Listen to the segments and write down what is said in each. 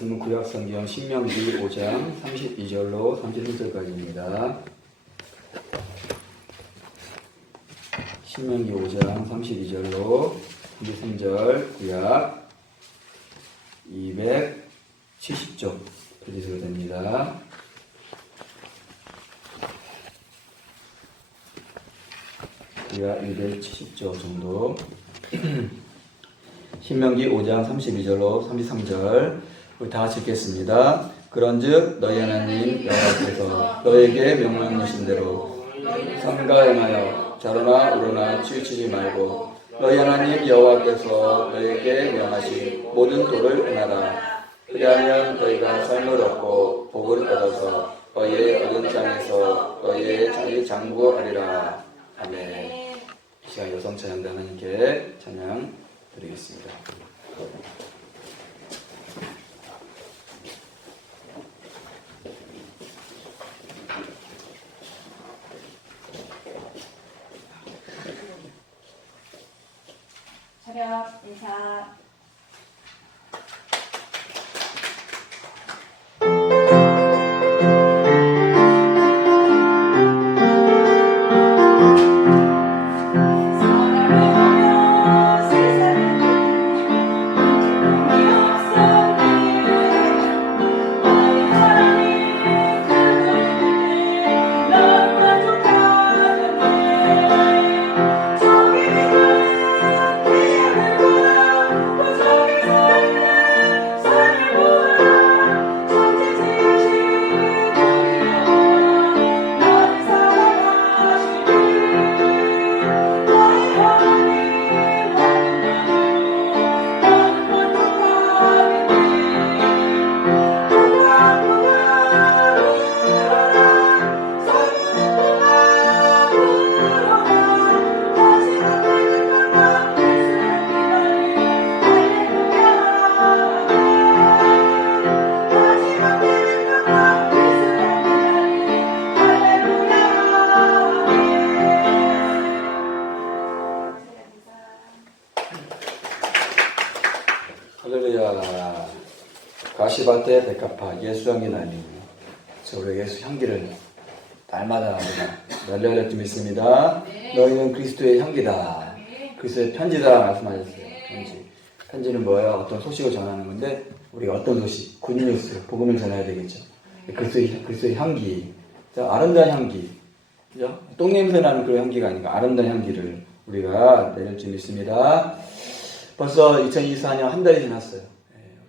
말씀은 구약성경 신명기 5장 32절로 33절까지입니다. 신명기 5장 32절로 33절 구약 270쪽 펴주셔도 됩니다. 구약 270쪽 정도. 신명기 5장 32절로 33절 우리 다 같이 읽겠습니다. 그런즉 너희 하나님 여호와께서 너에게 명령하신 대로 삼가 행하여 좌로나 우로나 치우치지 말고 너희 하나님 여호와께서 너에게 명하신 모든 도를 행하라. 그리하면 너희가 삶을 얻고 복을 얻어서 너희의 얻은 땅에서 너희의 자리 장구하리라. 아멘. 이 시간 여성 찬양단 하나님께 찬양 드리겠습니다. 차렷 인사. 할렐루야. 가시밭에 백합화 예수 향기 날리고 우리 예수 향기를 날마다 날려야 좀 있습니다. 네. 너희는 그리스도의 향기다. 그리스도의 편지다 말씀하셨어요. 편지는 뭐예요? 어떤 소식을 전하는 건데 우리가 어떤 소식, 굿뉴스, 복음을 전해야 되겠죠. 그리스도의 향기, 아름다운 향기, 그죠? 똥냄새 나는 그런 향기가 아니고 아름다운 향기를 우리가 내릴 줄 믿습니다. 벌써 2024년 한 달이 지났어요.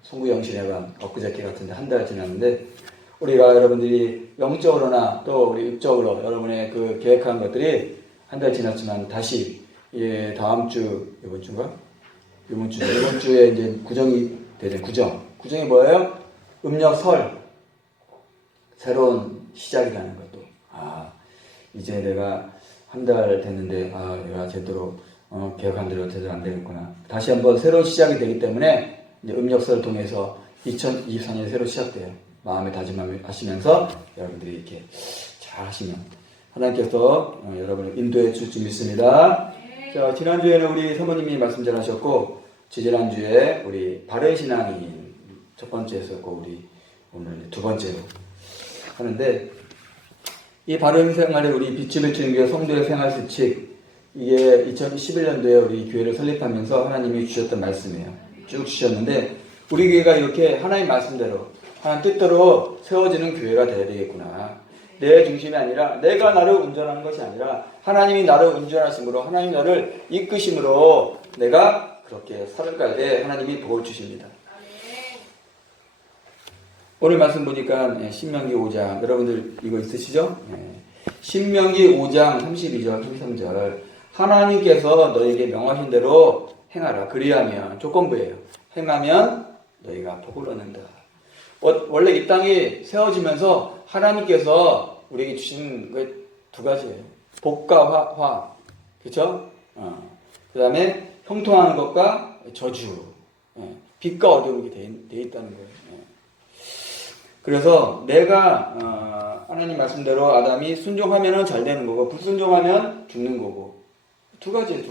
송구영신회관 엊그저께 같은데 한 달 지났는데 우리가 여러분들이 영적으로나 또 우리 육적으로 여러분의 그 계획한 것들이 한 달 지났지만 다시 다음 주 이번 주에 이제 구정이 되죠. 구정이 뭐예요? 음력 설 새로운 시작이라는 것도 이제 내가 한 달 됐는데 내가 제대로 계획한 대로 제대로 안 되겠구나. 다시 한번 새로운 시작이 되기 때문에 이제 음력설을 통해서 2024년이 새로 시작돼요. 마음의 다짐을 하시면서 여러분들이 이렇게 잘 하시면 하나님께서 여러분을 인도해 줄 줄 믿습니다. 자, 지난주에는 우리 사모님이 말씀 잘 하셨고 지지난주에 우리 바른신앙인 첫 번째 했었고 우리 오늘 두 번째로 하는데 이 바른 생활에 우리 빛을 비추는 교회 성도의 생활 수칙 이게 2011년도에 우리 교회를 설립하면서 하나님이 주셨던 말씀이에요. 쭉 주셨는데 우리 교회가 이렇게 하나님 말씀대로 하나님 뜻대로 세워지는 교회가 되어야 되겠구나. 내 중심이 아니라 내가 나를 운전하는 것이 아니라 하나님이 나를 운전하심으로 하나님이 나를 이끄심으로 내가 그렇게 살아갈 때 하나님이 복을 주십니다. 오늘 말씀 보니까 신명기 5장 여러분들 이거 있으시죠? 신명기 5장 32절 33절 하나님께서 너에게 명하신 대로 행하라. 그리하면 조건부예요. 행하면 너희가 복을 얻는다. 원래 이 땅이 세워지면서 하나님께서 우리에게 주신 게 두 가지예요. 복과 화. 그렇죠? 그 다음에 형통하는 것과 저주. 빛과 어둠이 돼 있다는 거예요. 그래서 내가 하나님 말씀대로 아담이 순종하면 잘 되는 거고 불순종하면 죽는 거고 두 가지예요.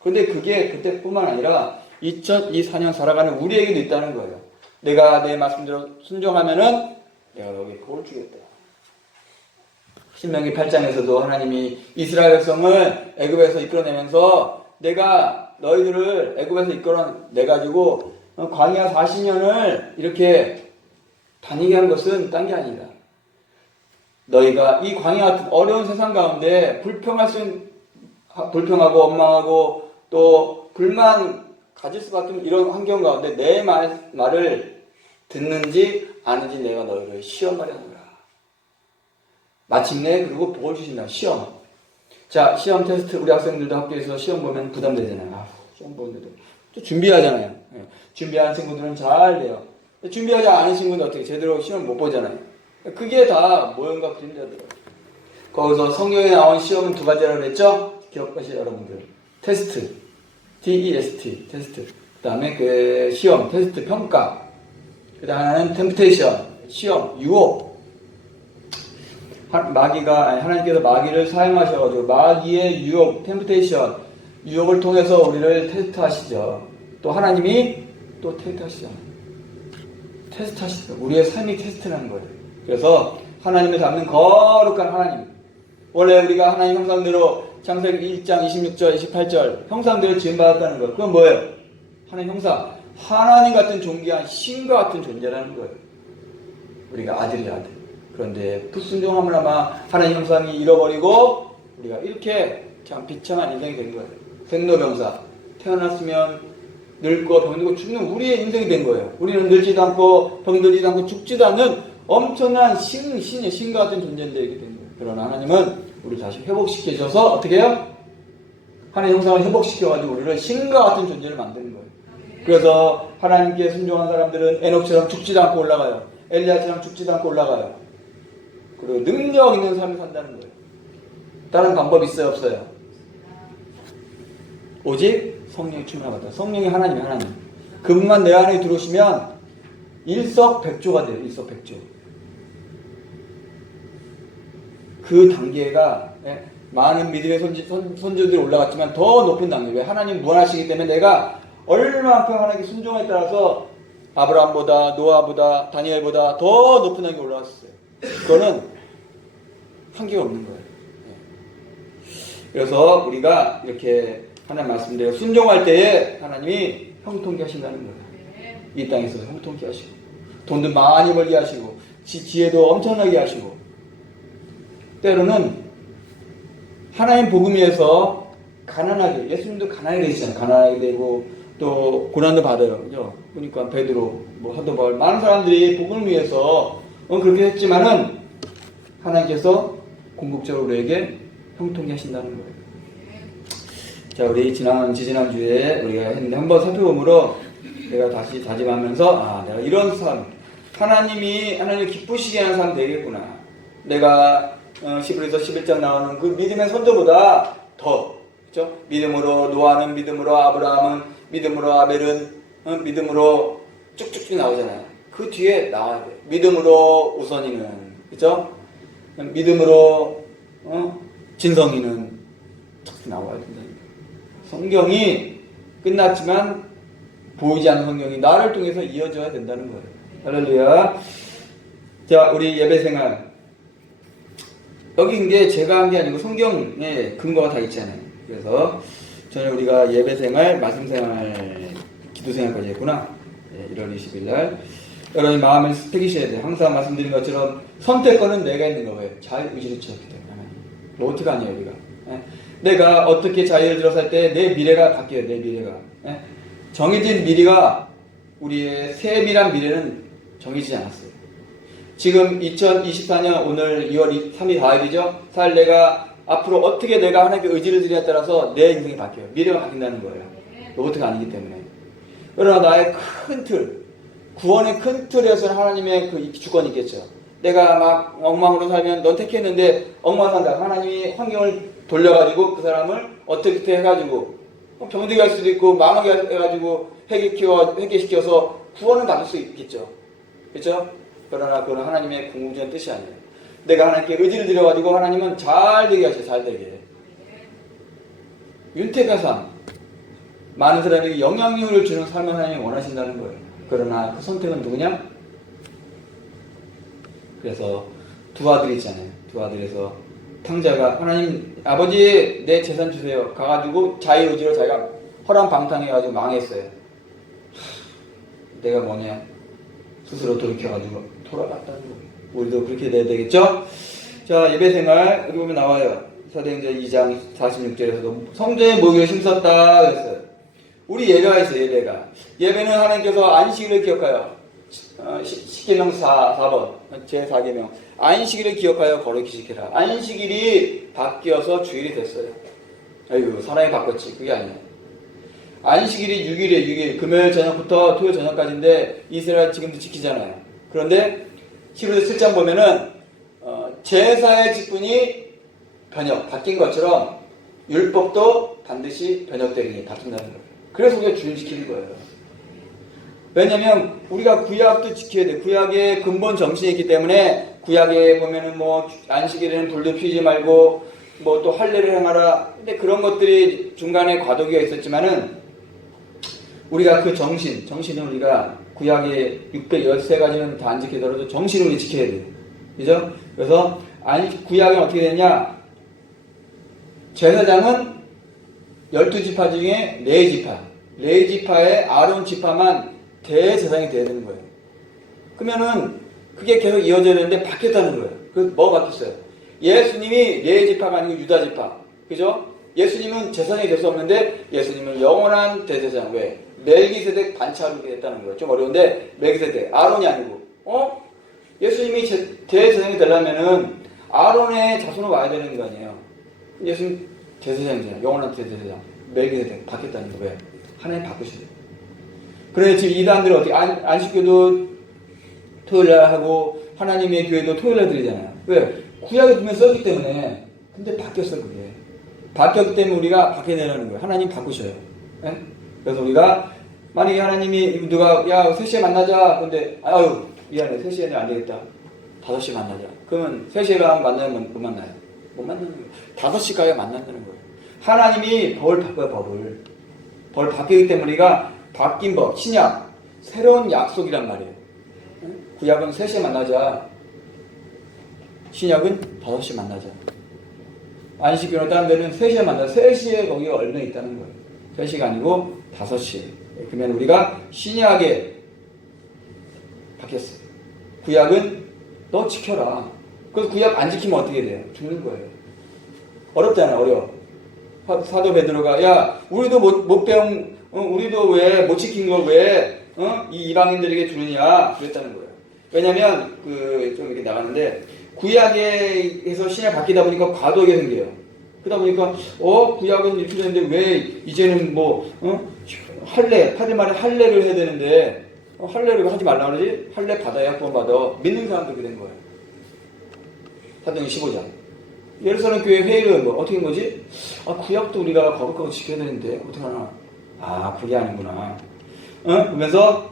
그런데 그게 그때뿐만 아니라 2024년 살아가는 우리에게도 있다는 거예요. 내가 내 말씀대로 순종하면은 내가 너에게 복을 주겠다. 신명기 8장에서도 하나님이 이스라엘 백성을 애굽에서 이끌어내면서 내가 너희들을 애굽에서 이끌어내가지고 광야 40년을 이렇게 다니게 한 것은 딴 게 아니다. 너희가 이 광야 같은 어려운 세상 가운데 불평하고 원망하고 또 불만 가질 수밖에 없는 이런 환경 가운데 내 말을 듣는지 아는지 내가 너희를 시험하려 하노라. 마침내 그리고 복을 주신다. 시험. 자, 시험 테스트 우리 학생들도 학교에서 시험 보면 부담되잖아요. 시험 보는데도 또 준비하잖아요. 준비하는 친구들은 잘 돼요. 준비하지 않은 친구는 어떻게 제대로 시험 못 보잖아요. 그게 다 모형과 그림자더라고요. 거기서 성경에 나온 시험은 두 가지라고 했죠? 기억하시죠, 여러분들. 테스트, TEST, 테스트. 그 다음에 그 시험, 테스트, 평가. 그 다음 하나는 템프테이션, 시험, 유혹. 하나님께서 마귀를 사용하셔가지고 마귀의 유혹, 템프테이션, 유혹을 통해서 우리를 테스트하시죠. 또 하나님이 또 테스트하시죠. 테스트하시죠. 우리의 삶이 테스트라는 거예요. 그래서 하나님을 닮는 거룩한 하나님. 원래 우리가 하나님 형상대로 창세기 1장 26절, 28절 형상대로 지음받았다는 거예요. 그건 뭐예요? 하나님 형상. 하나님 같은 존귀한 신과 같은 존재라는 거예요. 우리가 아들이 아들. 그런데 불순종함을 아마 하나님 형상이 잃어버리고 우리가 이렇게 참 비참한 인생이 된 거예요. 생로병사. 태어났으면 늙고 병들고 죽는 우리의 인생이 된 거예요. 우리는 늙지도 않고 병들지도 않고 죽지도 않는 엄청난 신과 같은 존재인데 이렇게 된 거예요. 그러나 하나님은 우리를 다시 회복시켜줘서 어떻게 해요? 하나님 형상을 회복시켜가지고 우리를 신과 같은 존재를 만드는 거예요. 그래서 하나님께 순종한 사람들은 에녹처럼 죽지도 않고 올라가요. 엘리야처럼 죽지도 않고 올라가요. 그리고 능력 있는 삶을 산다는 거예요. 다른 방법이 있어요? 없어요? 오직 성령이 충만하다. 성령이 하나님. 그분만 내 안에 들어오시면 일석백조가 돼요. 일석백조. 그 단계가 많은 믿음의 선조들이 올라갔지만 더 높은 단계. 왜? 하나님 무한하시기 때문에 내가 얼마만큼 하나님께 순종에 따라서 아브라함보다 노아보다 다니엘보다 더 높은 단계에 올라갔어요. 그거는 한계가 없는 거예요. 그래서 우리가 이렇게 하나님 말씀대로 순종할 때에 하나님이 형통케 하신다는 거예요. 이 땅에서 형통케 하시고 돈도 많이 벌게 하시고 지혜도 엄청나게 하시고 때로는 하나님 복음 위해서 가난하게 예수님도 가난하게 되시잖아요. 가난하게 되고 또 고난도 받아요. 그죠? 그러니까 베드로 사도바울 많은 사람들이 복음을 위해서 그렇게 했지만은 하나님께서 궁극적으로 우리에게 형통케 하신다는 거예요. 자, 우리 지지난주에 우리가 했는데 한번 살펴보므로 내가 다시 다짐하면서 내가 이런 삶 하나님을 기쁘시게 하는 삶 되겠구나. 내가 히브리서 11장 나오는 그 믿음의 선조보다 더 그렇죠? 믿음으로 노아는 믿음으로 아브라함은 믿음으로 아벨은 믿음으로 쭉쭉쭉 나오잖아요. 그 뒤에 나와야 돼요. 믿음으로 우선이는 그렇죠? 믿음으로 진성이는 나와야 된다니까. 성경이 끝났지만 보이지 않는 성경이 나를 통해서 이어져야 된다는 거예요. 할렐루야. 자, 우리 예배생활 여기 이게 제가 한 게 아니고 성경에 근거가 다 있잖아요. 그래서 저는 우리가 예배생활, 말씀생활, 기도생활까지 했구나. 1월 20일 날 여러분 마음을 새기셔야 돼요. 항상 말씀드린 것처럼 선택권은 내가 있는 거예요. 잘 의지를 지었기 때문에. 어떻게 하냐 우리가. 내가 어떻게 자유를 들어서 할 때 내 미래가 바뀌어요. 내 미래가. 정해진 미래가 우리의 세밀한 미래는 정해지지 않았어요. 지금 2024년 오늘 2월 3일 4일이죠. 4일 내가 앞으로 어떻게 내가 하나님께 의지를 드리냐에 따라서 내 인생이 바뀌어요. 미래가 바뀐다는 거예요. 로봇가 아니기 때문에. 그러나 나의 큰 틀, 구원의 큰 틀에서는 하나님의 그 주권이 있겠죠. 내가 막 엉망으로 살면 넌 택했는데 엉망 산다. 하나님이 환경을 돌려가지고 그 사람을 어떻게 해가지고 병들게 할 수도 있고 망하게 해가지고 회개시켜서 구원을 받을 수 있겠죠. 그렇죠? 그러나 그건 하나님의 궁극적인 뜻이 아니에요. 내가 하나님께 의지를 드려가지고 하나님은 잘 되게 하셔요. 잘 되게. 윤택한 삶. 많은 사람에게 영향력을 주는 삶을 하나님이 원하신다는 거예요. 그러나 그 선택은 누구냐? 그래서 두 아들이 있잖아요. 두 아들에서 탕자가 하나님 아버지 내 재산 주세요. 가가지고 자유의지로 자기가 허랑방탕해가지고 망했어요. 내가 뭐냐? 스스로 돌이켜가지고 돌아갔다는 거예요. 우리도 그렇게 돼야 되겠죠? 자, 예배생활 여기 보면 나와요. 사도행전 2장 46절에서도 성전에 모이기를 힘썼다 그랬어요. 우리 예배가 있어요. 예배는 하나님께서 안식일을 기억하여 십계명 4번 제4계명 안식일을 기억하여 거룩히 지키라. 안식일이 바뀌어서 주일이 됐어요. 아이고 사람이 바꿨지. 그게 아니에요. 안식일이 6일에 6일 금요일 저녁부터 토요일 저녁까지인데 이스라엘 지금도 지키잖아요. 그런데 히브리서 7장 보면은 제사의 직분이 바뀐 것처럼 율법도 반드시 변혁되기 바뀐다는 거예요. 그래서 우리가 주일 지키는 거예요. 왜냐면 우리가 구약도 지켜야 돼. 구약의 근본 정신이 있기 때문에 구약에 보면은 뭐 안식일에는 불도 피우지 말고 뭐 또 할례를 행하라. 근데 그런 것들이 중간에 과도기가 있었지만은 우리가 그 정신은 우리가 구약의 613가지는 다 안 지키더라도 정신을 우리 지켜야 돼요. 그죠? 그래서 구약은 어떻게 되냐? 제사장은 12지파 중에 4지파의 아론 지파만 대제사장이 돼야 되는 거예요. 그러면은 그게 계속 이어져야 되는데 바뀌었다는 거예요. 그 뭐가 바뀌었어요? 예수님이 4지파가 아니고 유다지파. 그죠? 예수님은 제사장이 될 수 없는데 예수님은 영원한 대제사장. 왜? 멜기세덱 반차로 됐다는 거예요. 좀 어려운데 멜기세덱 아론이 아니고 예수님이 대제사장이 되려면은 아론의 자손으로 와야 되는 거 아니에요. 예수님 대제사장이잖아요. 영원한 대제사장. 멜기세덱 바뀌었다는 거예요. 하나님 바꾸시대요. 그래 지금 이단들은 어떻게 안식교도 토요일날 하고 하나님의 교회도 토요일날 드리잖아요. 왜? 구약에 보면 썼기 때문에. 근데 바뀌었어 그게. 바뀌었기 때문에 우리가 바뀌어야 되는 거예요. 하나님 바꾸셔요. 네? 그래서 우리가 만약에 하나님이 누가 야 3시에 만나자. 근데 아유 미안해 3시에는 안 되겠다. 5시에 만나자. 그러면 3시에 가면 만나면 못 만나요. 못 만나는 거예요. 5시 가야 만난다는 거예요. 하나님이 법을 바꿔요. 법을 바뀌기 때문에 우리가 바뀐 법, 신약, 새로운 약속이란 말이에요. 구약은 3시에 만나자. 신약은 5시에 만나자. 안식일은 다른 데는 3시에 만나자. 3시에 거기가 얼마 있다는 거예요. 3시가 아니고 5시. 그러면 우리가 신약에 바뀌었어요. 구약은 너 지켜라. 그래서 구약 안 지키면 어떻게 돼요? 죽는 거예요. 어렵잖아요. 어려워. 사도 베드로가 야 우리도 못 배운 우리도 왜 못 지킨 걸 왜 이 이방인들에게 주느냐 그랬다는 거예요. 왜냐면 좀 이렇게 나가는데 구약에서 신약 바뀌다 보니까 과도하게 생겨요. 그러다 보니까 구약은 이렇게 되는데 왜 이제는 할례 8일 만에 할례를 해야 되는데 할례를 하지 말라 그러지? 할례 받아야 구원받아. 믿는 사람들이 된 거예요. 사도행전 15장. 예루살렘 교회 회의를 어떻게 한 거지? 구약도 우리가 거룩하고 지켜야 되는데 어떻게 하나? 그게 아니구나. 그러면서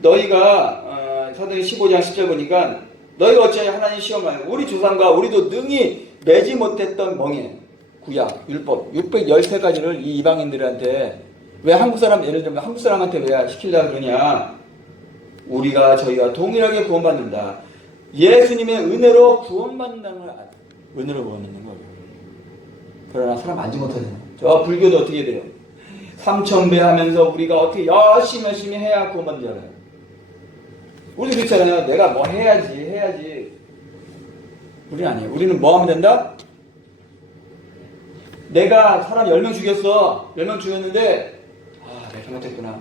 너희가 사도행전 15장 10절 보니까 너희가 어찌하여 하나님 시험을 우리 조상과 우리도 능히 매지 못했던 멍에 구약, 율법 613가지를 이 이방인들한테 왜 한국 사람 예를 들면 한국 사람한테 왜 시키려고 그러냐? 우리가 저희와 동일하게 구원받는다. 예수님의 은혜로 구원받는다는 걸 은혜로 구원받는 거예요. 그러나 사람 알지 못하잖아요. 저 불교도 어떻게 돼요? 3000배 하면서 우리가 어떻게 열심히 해야 구원받는 줄 알아요. 우리도 그렇잖아요. 내가 뭐 해야지. 우리는 아니에요. 우리는 뭐 하면 된다? 내가 사람 10명 죽였어. 10명 죽였는데 내가 잘못했구나.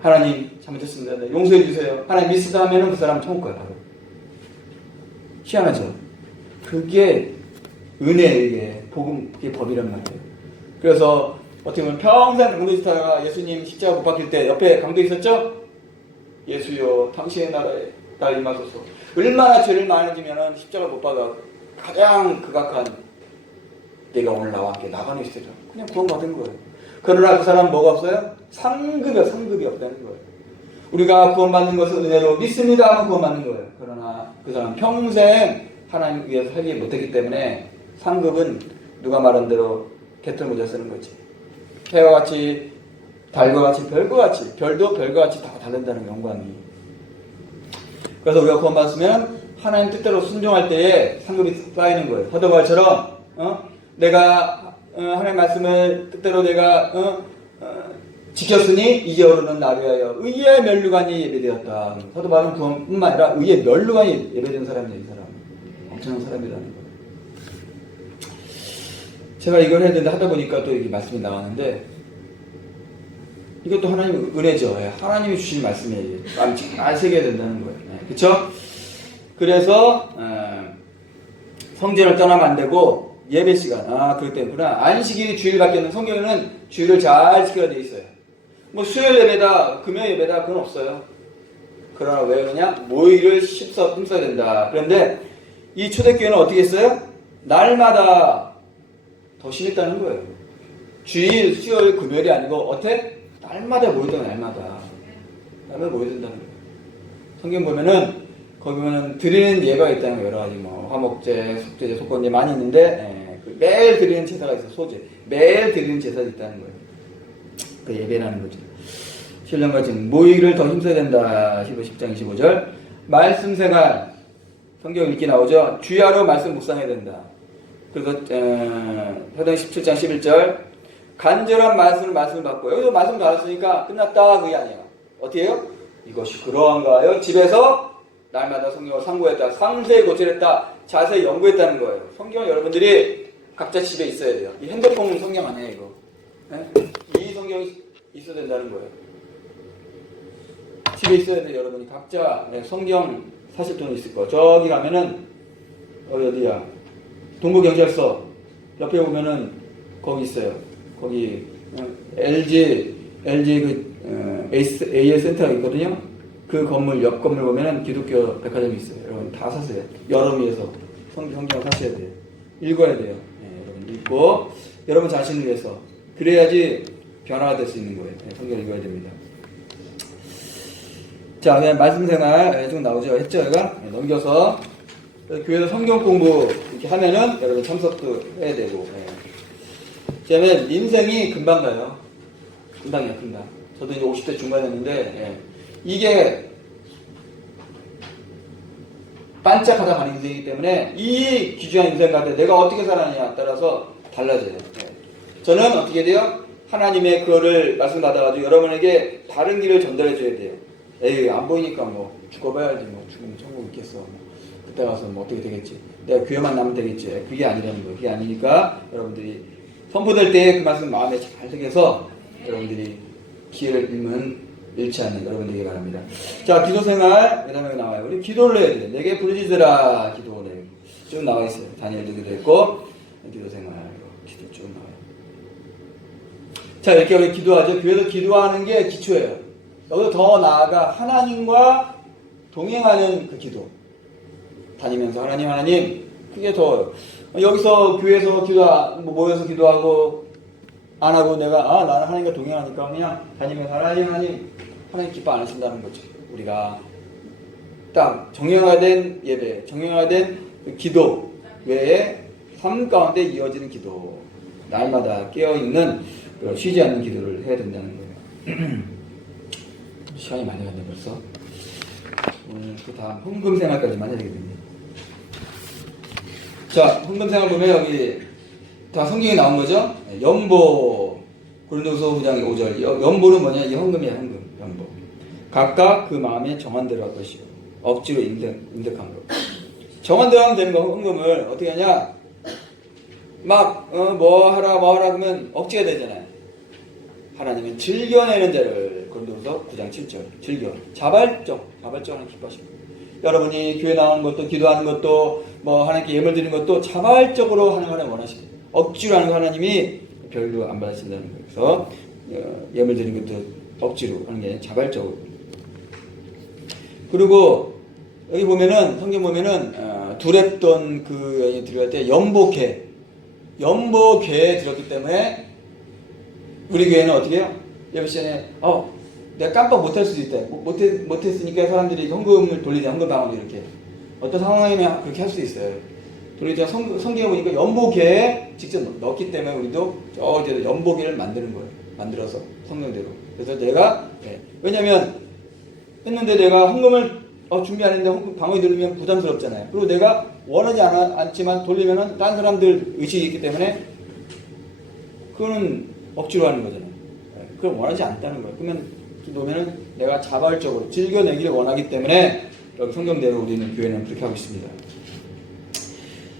하나님 잘못했습니다. 네, 용서해 주세요. 하나님 미스다 하면은 그 사람 천국 가요. 바로. 희한하죠. 그게 은혜예요. 이게 복음, 그게 법이란 말이에요. 그래서 어떻게 보면 평생 강도짓 하다가 예수님 십자가 못 박힐 때 옆에 강도 있었죠? 예수여 당신의 나라에 날 임하소서. 얼마나 죄를 많이 지면 십자가 못 박아 가장 극악한 내가 오늘 나와 함께 나가는 시대죠. 그냥 구원받은 거예요. 그러나 그 사람은 뭐가 없어요? 상급이 없다는 거예요. 우리가 구원받는 것은 은혜로 믿습니다 하면 구원받는 거예요. 그러나 그 사람은 평생 하나님 위해서 살지 못했기 때문에 상급은 누가 말한 대로 개털 모자 쓰는 거지. 해와 같이 달과 같이 별과 같이 별도 별과 같이 다 다른다는 영광이. 그래서 우리가 구원 받으면 하나님 뜻대로 순종할 때에 상급이 쌓이는 거예요. 사도 바울처럼 내가 하나님 말씀을 뜻대로 내가 지켰으니 이제 오르는 나를 위하여 의의 면류관이 예배되었다. 사도 바울은 구원뿐만 아니라 의의 면류관이 예배된 사람이에요. 이 사람 엄청난 사람이라는 거예요. 제가 이걸 해야 되는데 하다 보니까 또 이게 말씀이 나왔는데, 이것도 하나님의 은혜죠. 하나님이 주신 말씀이에요. 잘 새겨야 된다는 거예요. 그렇죠? 그래서 성전을 떠나면 안 되고 예배 시간, 그렇겠구나. 안식일이 주일밖에는, 성경에는 주일을 잘 지켜야 돼 있어요. 뭐 수요일 예배다, 금요일 예배다, 그건 없어요. 그러나 왜 그러냐? 모일을 힘써야 된다. 그런데 이 초대교회는 어떻게 했어요? 날마다 더 심했다는 거예요. 주일, 수요일, 금요일이 아니고 어때? 날마다 모이던 날마다 모여야 된다는 거예요. 성경 보면은 거기 보면은 드리는 예배가 있다는 거예요. 여러 가지 뭐 화목제, 속죄제, 속건제 많이 있는데 매일 드리는 제사가 있어요. 소제 매일 드리는 제사가 있다는 거예요. 그 예배라는 거죠. 신령과 진 모의를 더 힘써야 된다. 10장 25절 말씀 생활 성경 읽기 나오죠. 주야로 말씀 묵상해야 된다. 그래서 사도행 17장 11절 간절한 말씀을 받고, 여기서 말씀 달았으니까 끝났다 그게 아니에요. 어떻게 해요? 이것이 그러한가요? 집에서 날마다 성경을 상고했다, 상세히 고찰했다, 자세히 연구했다는 거예요. 성경은 여러분들이 각자 집에 있어야 돼요. 이 핸드폰 성경 아니에요 이거. 네? 이 성경이 있어야 된다는 거예요. 집에 있어야 돼요. 여러분이 각자 성경 사실 돈이 있을 거예요. 저기 가면은 어디야? 동부경찰서 옆에 보면은 거기 있어요. 거기 LG AS 센터가 있거든요. 그 건물 옆 건물 보면은 기독교 백화점이 있어요. 여러분 다 사세요. 여러분에서 성경 사셔야 돼요. 읽어야 돼요. 여러분 읽고 여러분 자신을 위해서, 그래야지 변화가 될 수 있는 거예요. 성경 읽어야 됩니다. 자, 그냥 말씀 생활 좀 나오죠. 했죠, 제가? 넘겨서 교회에서 성경 공부 이렇게 하면은 여러분 참석도 해야 되고. 그다음에 인생이 금방 가요. 금방이야, 금방. 저도 이제 50대 중반이었는데 이게 반짝하다 가는 인생이기 때문에 이 귀중한 인생 가운데 내가 어떻게 살았느냐에 따라서 달라져요. 저는 어떻게 돼요? 하나님의 그거를 말씀 받아가지고 여러분에게 다른 길을 전달해 줘야 돼요. 에이, 안 보이니까 뭐 죽어봐야지, 뭐 죽으면 천국 있겠어, 뭐 그때 가서 뭐 어떻게 되겠지, 내가 교회만 나면 되겠지. 그게 아니라는 거예요. 그게 아니니까 여러분들이 선포될 때 그 말씀 마음에 잘 새겨서 여러분들이 기회를 잃지 않는 여러분 되기 바랍니다. 자, 기도 생활, 그 다음에 나와요. 우리 기도를 해야 돼요. 내게 부르짖으라 기도를 쭉 나와 있어요. 다니엘도 기도했고, 기도 생활, 기도 쭉 나와요. 자, 이렇게 우리 기도하죠. 교회에서 기도하는 게 기초예요. 여기서 더 나아가 하나님과 동행하는 그 기도. 다니면서 하나님, 그게 더, 여기서 교회에서 모여서 기도하고, 안 하고 내가, 나는 하나님과 동행하니까 그냥 다니면서 하나님 기뻐 안 하신다는 거죠. 우리가 딱 정형화된 예배, 정형화된 기도 외에 삶 가운데 이어지는 기도, 날마다 깨어있는, 쉬지 않는 기도를 해야 된다는 거예요. 시간이 많이 갔네 벌써. 그 다음 헌금생활까지만 해야 되겠네요. 자, 헌금생활 보면 여기 다 성경에 나온 거죠. 연보, 고린도후서 9장 5절. 연보는 뭐냐? 이 헌금이야, 헌금. 연보. 각각 그 마음에 정한 대로 할 것이요, 억지로 인득한 거. 정한 대로 하면 되는 거. 헌금을 어떻게 하냐? 막 뭐 하라 그러면 억지가 되잖아요. 하나님은 즐겨내는 자를, 고린도후서 9장 7절. 즐겨, 자발적 하나님 기뻐하십니다. 여러분이 교회 나오는 것도, 기도하는 것도, 뭐 하나님께 예물 드리는 것도 자발적으로 하는 거 하나님 원하십니다. 억지로 하는 거 하나님이 별로 안 받으신다는 거예요. 그래서 예물 드리는 것도 억지로 하는 게 아니라 자발적으로. 그리고 여기 보면은, 성경 보면은 두랩돈 그 여인이 들어갈 때 연보개에 들었기 때문에 우리 교회는 어떻게 해요? 예배 시간에 내가 깜빡 못할 수도 있다. 못했으니까 사람들이 헌금을 돌리자, 헌금방울이 이렇게. 어떤 상황이면 그렇게 할 수도 있어요. 돌리자. 성경에 보니까 연보개에 직접 넣기 때문에 우리도 연보개를 만드는 거예요. 만들어서 성경대로. 그래서 내가 왜냐면 했는데 내가 헌금을 준비 안 했는데 방언이 들리면 부담스럽잖아요. 그리고 내가 원하지 않지만 돌리면은 다른 사람들 의식이 있기 때문에 그거는 억지로 하는 거잖아요. 그걸 원하지 않다는 거예요. 그러면 놓으면은 내가 자발적으로 즐겨내기를 원하기 때문에 여기 성경대로 우리는 교회는 그렇게 하고 있습니다.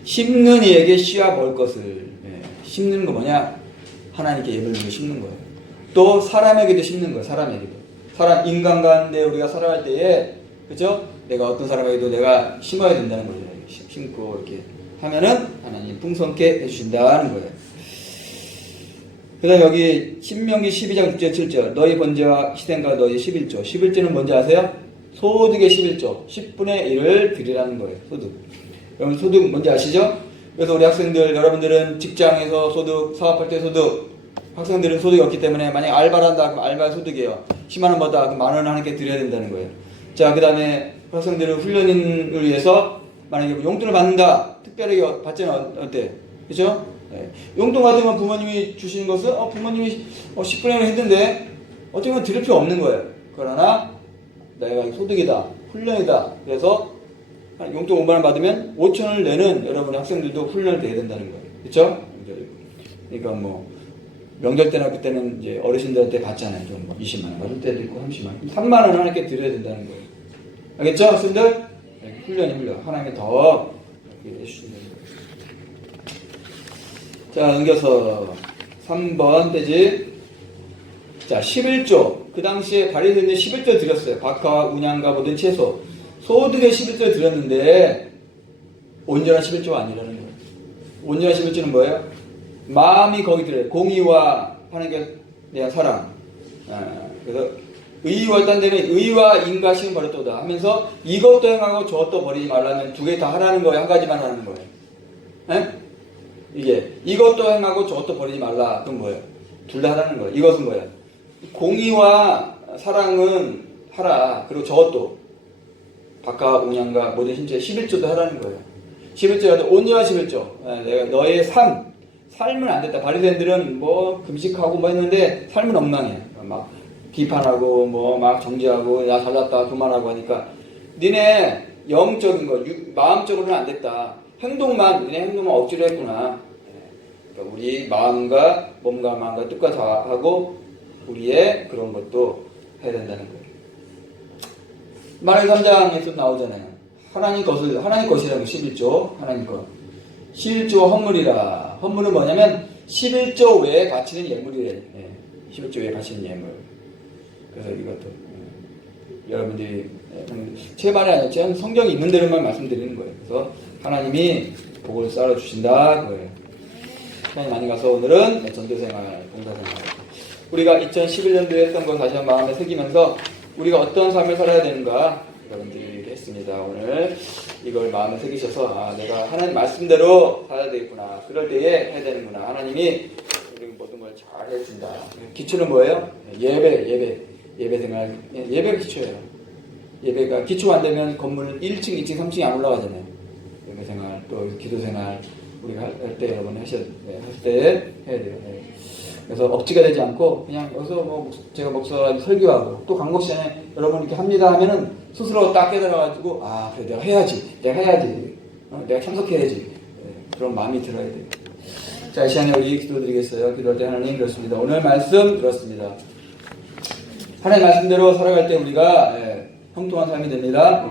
심는 이에게 씨와 먹을 것을 심는 거 뭐냐? 하나님께 예배를 드리고 심는 거예요. 또 사람에게도 심는 거예요. 사람 인간 가운데 우리가 살아갈 때에 그죠? 내가 어떤 사람에게도 내가 심어야 된다는 거죠. 심고 이렇게 하면은 하나님 풍성케 해주신다는 거예요. 그 다음 여기 신명기 12장 6절 7절 너희 번제와 희생과 너희 11조 11조는 뭔지 아세요? 소득의 11조 10분의 1을 드리라는 거예요. 소득. 여러분 소득 뭔지 아시죠? 그래서 우리 학생들 여러분들은 직장에서 소득 사업할 때 소득 학생들은 소득이 없기 때문에 만약에 알바를 한다 그럼 알바 소득이에요. 10만 원 받아 그럼 만 원 하나님께 드려야 된다는 거예요. 자 그 다음에 학생들은 훈련을 위해서 만약에 용돈을 받는다 특별하게 받지는 어때? 그죠? 네. 용돈 받으면 부모님이 주시는 것은 부모님이 10분의 1을 했는데 어떻게 보면 드릴 필요 없는 거예요. 그러나 내가 소득이다 훈련이다 그래서 용돈 5만 원 받으면 5천 원을 내는 여러분 학생들도 훈련을 내야 된다는 거예요. 그렇죠? 그러니까 뭐 명절 때나 그때는 이제 어르신들한테 받잖아요. 좀 20만 원 받을 때도 있고 30만 원 3만 원 하나님께 드려야 된다는 거예요. 알겠죠? 학생들? 훈련 하나님께 더 해주신다는 거예요. 자, 넘겨서 3번 페이지. 자, 11조. 그 당시에 바리새인들이 11조 드렸어요. 박하와 운양과 모든 채소. 소득의 11조 드렸는데 온전한 11조가 아니라는 거예요. 온전한 11조는 뭐예요? 마음이 거기 들어요. 공의와 하나님께 대한 사랑. 그래서 의와 딴 데는 의와 인과심은 버렸도다 하면서 이것도 행하고 저것도 버리지 말라면 두 개 다 하라는 거예요. 한 가지만 하는 거예요. 에? 이게 이것도 행하고 저것도 버리지 말라. 그건 뭐예요? 둘 다 하라는 거예요. 이것은 뭐예요? 공의와 사랑은 하라. 그리고 저것도 박하 운양과 모든 신체 11조도 하라는 거예요. 11조라도 온유한 11조. 내가 너의 삶은 안 됐다. 바리새인들은 뭐 금식하고 뭐 했는데 삶은 엉망이에요. 막 비판하고 뭐 막 정죄하고 야 잘났다 그만하고 하니까 니네 영적인 거 마음적으로는 안 됐다. 니네 행동만 억지로 했구나. 그러니까 우리 마음과 몸과 마음과 뜻과 다하고 우리의 그런 것도 해야 된다는 거예요. 마가복음 3장에서 나오잖아요. 하나님 것이라고 11조 하나님 것. 11조 헌물이라. 헌물은 뭐냐면 11조 외에 바치는 예물이래요. 11조 외에 바치는 예물. 그래서 이것도 여러분들이 제 말이 아니었지만 성경이 있는 대로만 말씀드리는 거예요. 그래서 하나님이 복을 쌓아 주신다 그거예요. 시간이 많이 가서 오늘은 전도생활, 봉사생활 우리가 2011년도에 했던 거 다시 한번 마음에 새기면서 우리가 어떤 삶을 살아야 되는가 여러분들이 했습니다. 오늘 이걸 마음에 새기셔서 내가 하나님 말씀대로 살아야 되겠구나. 그럴 때에 해야 되는구나. 하나님이 우리 모든 걸 잘 해준다. 기초는 뭐예요? 예배 생활. 예배가 기초예요. 예배가 기초가 안 되면 건물 1층, 2층, 3층이 안 올라가잖아요. 예배 생활, 또 기도 생활 우리가 할 때 여러분 하실 때 해야 돼요. 그래서 억지가 되지 않고 그냥 여기서 제가 목사님 설교하고 또 강목 시간에 여러분 이렇게 합니다 하면은 스스로 딱 깨달아가지고 그래 내가 해야지 내가 참석해야지 그런 마음이 들어야 돼요. 자, 이 시간에 우리 기도드리겠어요. 기도할 때 하나님 그렇습니다. 오늘 말씀 들었습니다. 하나님 말씀대로 살아갈 때 우리가 형통한 삶이 됩니다.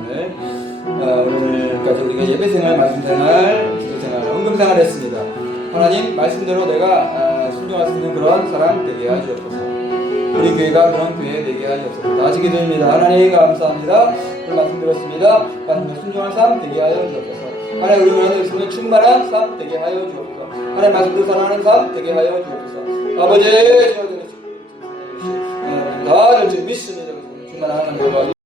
오늘까지 우리가 예배생활, 말씀생활, 기도생활, 헌금생활 했습니다. 하나님 말씀대로 내가 순종할 수 있는 그런 사람 되게 하시옵소서. 우리 교회가 그런 교회 되게 하시옵소서. 다시 기도합니다. 하나님 감사합니다. 오늘 말씀 들었습니다. 말씀대로 순종할 삶 되게 하여 주옵소서. 하나님 우리 원하는 충만한 삶 되게 하여 주옵소서. 하나님 말씀대로 살아가는 삶 되게 하여 주옵소서. 아버지 다들 믿습니다. 충만한 하나님